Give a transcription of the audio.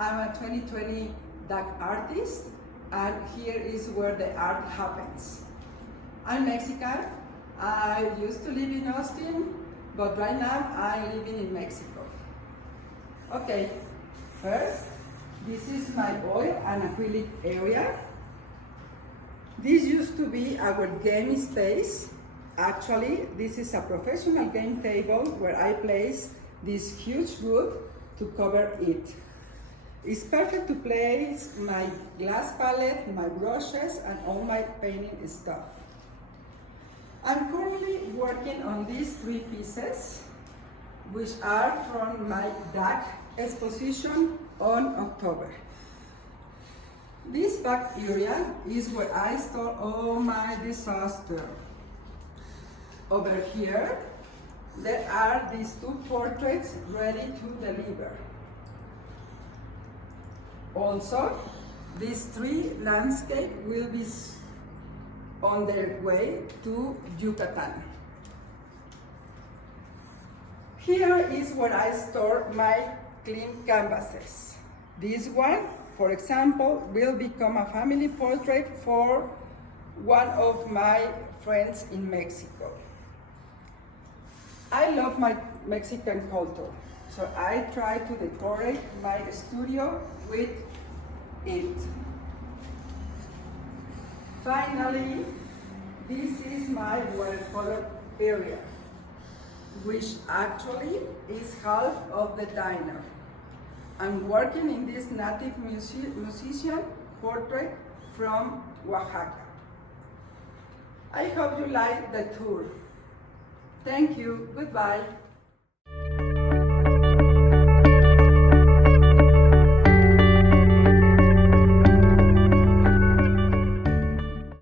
I'm a 2020 DAC artist, and here is where the art happens. I'm Mexican. I used to live in Austin, but right now I'm living in Mexico. Okay, first, this is my oil and acrylic area. This used to be our game space. Actually, this is a professional game table where I place this huge wood to cover it. It's perfect to place my glass palette, my brushes, and all my painting stuff. I'm currently working on these 3 pieces, which are from my DAC exposition on October. This back area is where I store all my disaster. Over here, there are these 2 portraits ready to deliver. Also, these 3 landscapes will be on their way to Yucatan. Here is where I store my clean canvases. This one, for example, will become a family portrait for one of my friends in Mexico. I love my Mexican culture, so I try to decorate my studio with it. Finally, this is my watercolor area, which actually is half of the diner. I'm working in this native musician portrait from Oaxaca. I hope you like the tour. Thank you. Goodbye.